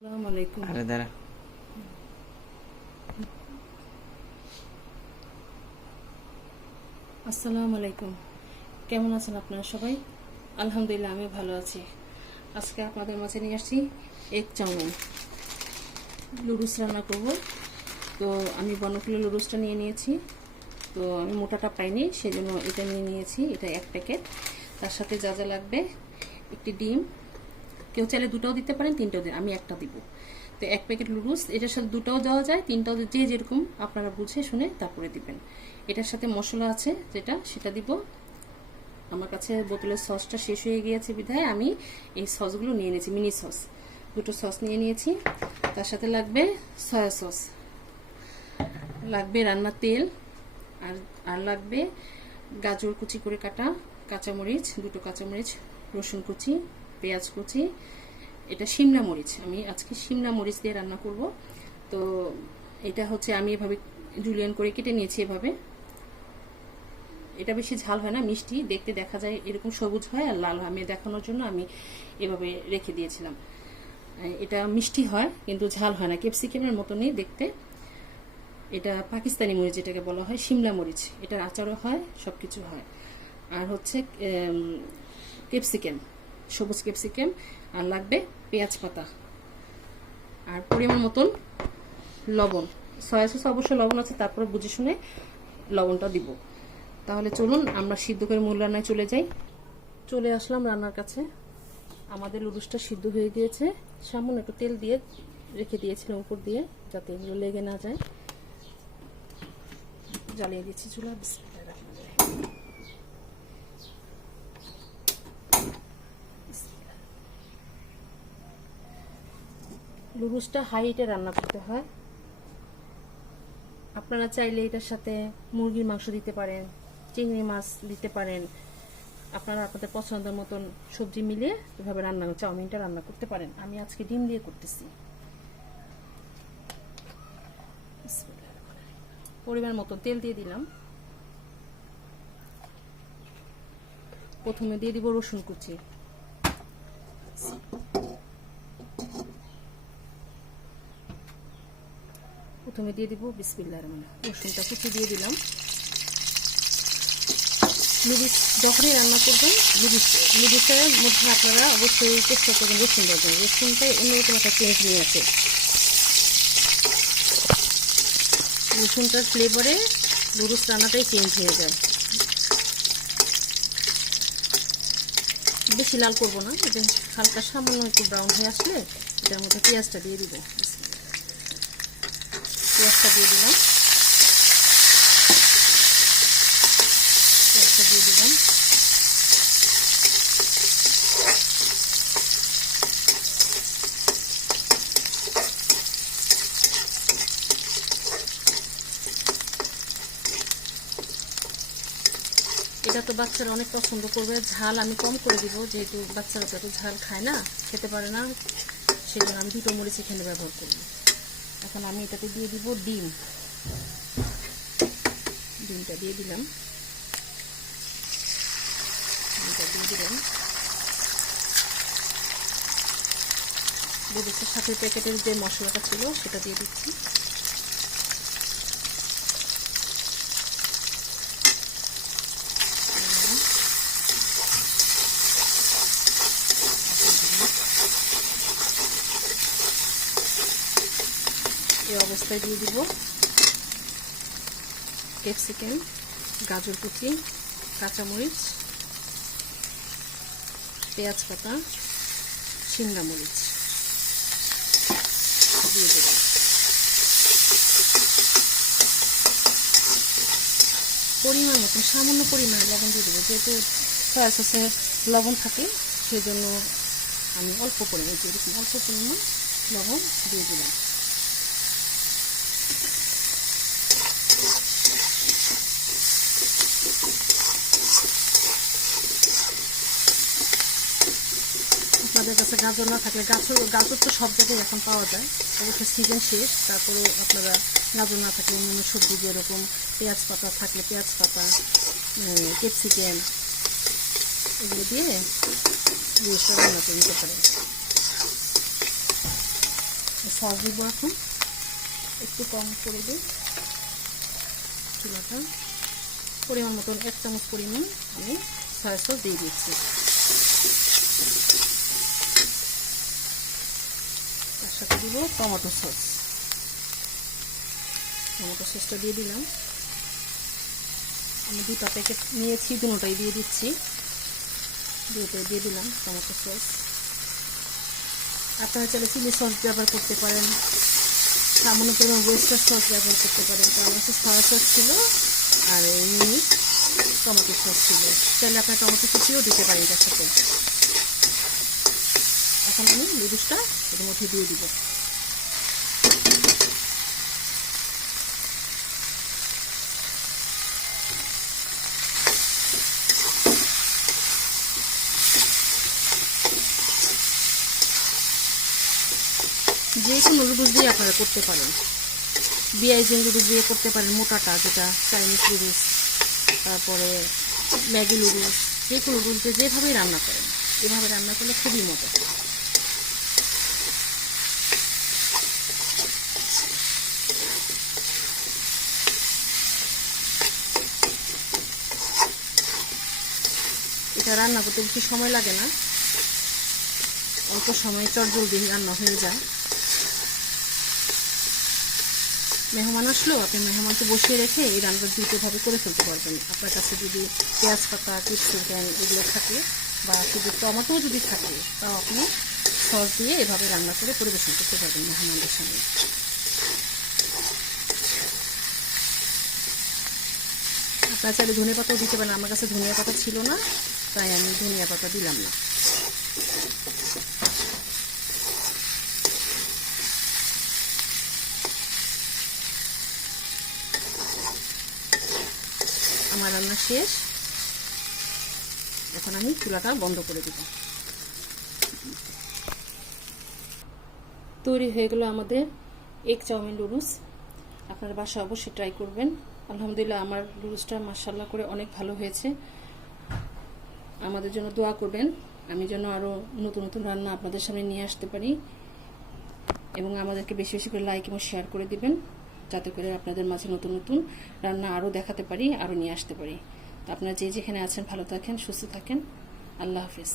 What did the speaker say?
আসসালামু আরে দাঁড়া। আলাইকুম। কেমন আছেন আপনারা সবাই? আলহামদুলিল্লাহ আমি ভালো আছি। আজকে আপনাদের মাঝে নিয়ে আসছি এগ চাউমিন লুডুস রান্না করব। তো আমি বনফুলের লুডুসটা নিয়ে নিয়েছি। তো আমি মোটাটা পাইনি, সেজন্য এটা নিয়ে নিয়েছি। এটা 1 প্যাকেট। তার সাথে যা যা লাগবে, একটি ডিম, কেউ চাইলে দুটাও দিতে পারেন, তিনটাও দিন, আমি একটা দিব। তো 1 প্যাকেট লুডুস, এটার সাথে দুটাও দেওয়া যায়, তিনটাও, যে যেরকম আপনারা বুঝে শুনে তারপরে দিবেন। এটার সাথে মশলা আছে সেটা দিব। আমার কাছে বোতলের সসটা শেষ হয়ে গিয়েছে বিধায় আমি এই সসগুলো নিয়ে নিয়েছি, মিনি সস। দুটো সস নিয়ে নিয়েছি। তার সাথে লাগবে সয়া সস, লাগবে রান্নার তেল, আর আর লাগবে গাজর কুচি করে কাটা, কাঁচামরিচ, দুটো কাঁচামরিচ, রসুন কুচি, পেঁয়াজ কুচি, এটা শিমলা মরিচ। আমি আজকে শিমলা মরিচ দিয়ে রান্না করব। তো এটা হচ্ছে আমি এভাবে জুলিয়ান করে কেটে নিয়েছি। এভাবে এটা বেশি ঝাল হয় না, মিষ্টি দেখতে, দেখা যায় এরকম সবুজ হয় আর লাল হয়। আমি দেখানোর জন্য আমি এভাবে রেখে দিয়েছিলাম। এটা মিষ্টি হয় কিন্তু ঝাল হয় না, ক্যাপসিকামের মতনই দেখতে। এটা পাকিস্তানি মরিচ যেটাকে বলা হয়, শিমলা মরিচ, এটার আচারও হয়, সব কিছু হয়। আর হচ্ছে ক্যাপসিকাম, সবুজ ক্যাপসিকাম, আর লাগবে পেঁয়াজ পাতা, আর পরিমাণ মতন লবণ। সয়া সস অবশ্য লবণ আছে, তারপরে বুঝে শুনে লবণটা দিব। তাহলে চলুন আমরা সিদ্ধ করে মূল রান্নায় চলে যাই। চলে আসলাম রান্নার কাছে। আমাদের লুডুসটা সিদ্ধ হয়ে গিয়েছে। সামান্য একটু তেল দিয়ে রেখে দিয়েছিলাম উপর দিয়ে, যাতে এগুলো লেগে না যায়। জ্বালিয়ে দিচ্ছি চুলা। লুডুসটা হাই হিটে রান্না করতে হয়। আপনারা চাইলে এটার সাথে মুরগির মাংস দিতে পারেন, চিংড়ি মাছ দিতে পারেন। আপনারা আপনাদের পছন্দের মতন সবজি মিলিয়ে এভাবে চাউমিনটা রান্না করতে পারেন। আমি আজকে ডিম দিয়ে করতেছি। পরিমাণ মতো তেল দিয়ে দিলাম। প্রথমে দিয়ে দিব রসুন কুচি, প্রথমে দিয়ে দিব বিসমিল্লাহির রহমানির রহিম, রসুনটা কুচি দিয়ে দিলাম। লুডুস যখনই রান্না করবেন, লুডুসের মধ্যে আপনারা অবশ্যই চেষ্টা করবেন রসুন দেবেন। রসুনটা অন্যরকম একটা চেঞ্জ নিয়ে আসে। রসুনটার ফ্লেভারে লুডুস রান্নাটাই চেঞ্জ হয়ে যায়। বেশি লাল করবো না, এটা হালকা সামান্য একটু ব্রাউন হয়ে আসলে এটার মধ্যে পেঁয়াজটা দিয়ে দিব। পেঁয়াজটা দিয়ে দিলাম। পেঁয়াজটা দিয়ে দিলাম। এটা তো বাচ্চারা অনেক পছন্দ করবে। ঝাল আমি কম করে দিব, যেহেতু বাচ্চারা তো এত ঝাল খায় না, খেতে পারে না, সেই জন্য আমি দুটো মরিচ এখানে ব্যবহার করব। এখন আমি এটাতে দিয়ে দিব ডিম। ডিমটা দিয়ে দিলাম। ডিমটা দিয়ে দিলাম। লুডুসের সাথে প্যাকেটের যে মশলাটা ছিল সেটা দিয়ে দিচ্ছি। এই অবস্থায় দিয়ে দিব ক্যাপসিকাম, গাজর কুচি, কাঁচামরিচ, পেঁয়াজ পাতা, শিমলা মরিচ দিয়ে দেব। পরিমাণ মতন সামান্য পরিমাণে লবণ দিয়ে দেবো, যেহেতু সয়া সসে লবণ থাকে, সেজন্য আমি অল্প পরিমাণ, যেরকম অল্প পরিমাণ লবণ দিয়ে দিলাম। আপনাদের কাছে গাজর না থাকলে, গাজর তো সব জায়গায় এখন পাওয়া যায়, অবশ্য সিজন শেষ, তারপরে আপনারা গাজর না থাকলে অন্য সবজি যেরকম পেঁয়াজ পাতা থাকলে পেঁয়াজ পাতা, ক্যাপসিকাম, এগুলো দিয়ে রান্না করে নিতে পারেন। সস দিব এখন। একটু কম করে দিই চুলাটা। পরিমাণ মতন 1 চামচ পরিমাণ আমি সয়া সস দিয়ে দিচ্ছি। তার সাথে দিব টমেটো সস। টমেটো সসটা দিয়ে দিলাম। আমি 2টা প্যাকেট নিয়েছি, দুটোটাই দিয়ে দিচ্ছি। দুটোটাই দিয়ে দিলাম টমেটো সস। আপনারা চাইলে চিলি সস ব্যবহার করতে পারেন, সামান্য পরিমাণ ওয়েস্টার সস ব্যবহার করতে পারেন। তো আমার কাছে সয়া সস ছিল আর মিনি টমেটো সস ছিল। চাইলে আপনার টমেটো কুচিও দিতে পারেন এটার সাথে। এখন আমি নুডলসটা এর মধ্যে দিয়ে দিব। যে কোনো নুডলস দিয়ে আপনারা করতে পারেন। বিআইজিং নুডলস দিয়ে করতে পারেন, মোটাটা যেটা চাইনিজ নুডলস, তারপরে ম্যাগি নুডলস, যে কোনো নুডলস দিয়ে যেভাবেই রান্না করেন, এভাবে রান্না করলে খুবই মজা। এটা রান্না করতে বেশি সময় লাগে না, অল্প সময় চটজলদি রান্না হয়ে যায়। মেহমান আসলেও আপনি মেহমানকে বসিয়ে রেখে এই রান্নাটা দ্রুতভাবে করে ফেলতে পারবেন। আপনার কাছে যদি পেঁয়াজ পাতা, ক্যাপসিকাম এগুলো থাকে বা শুধু টমেটো যদি থাকে, তাও আপনি সস দিয়ে এভাবে রান্না করে পরিবেশন করতে পারবেন মেহমানদের সামনে। আপনারা চাইলে ধনিয়া পাতাও দিতে পারেন। আমার কাছে ধনিয়া পাতা ছিল না, তাই আমি ধনিয়া পাতা দিলাম না। আমার রান্না শেষ। এখন আমি চুলাটা বন্ধ করে দেব। তৈরি হয়ে গেল আমাদের এগ চাউমিন নুডলস। আপনারা বাসায় অবশ্যই ট্রাই করবেন। আলহামদুলিল্লাহ আমার নুডলসটা মাশাআল্লাহ করে অনেক ভালো হয়েছে। আমাদের জন্য দোয়া করবেন, আমি যেন আরও নতুন নতুন রান্না আপনাদের সামনে নিয়ে আসতে পারি, এবং আমাদেরকে বেশি বেশি করে লাইক এবং শেয়ার করে দিবেন, যাতে করে আপনাদের মাঝে নতুন নতুন রান্না আরও দেখাতে পারি, আরও নিয়ে আসতে পারি। তো আপনারা যে যেখানে আছেন ভালো থাকেন, সুস্থ থাকেন। আল্লাহ হাফিজ।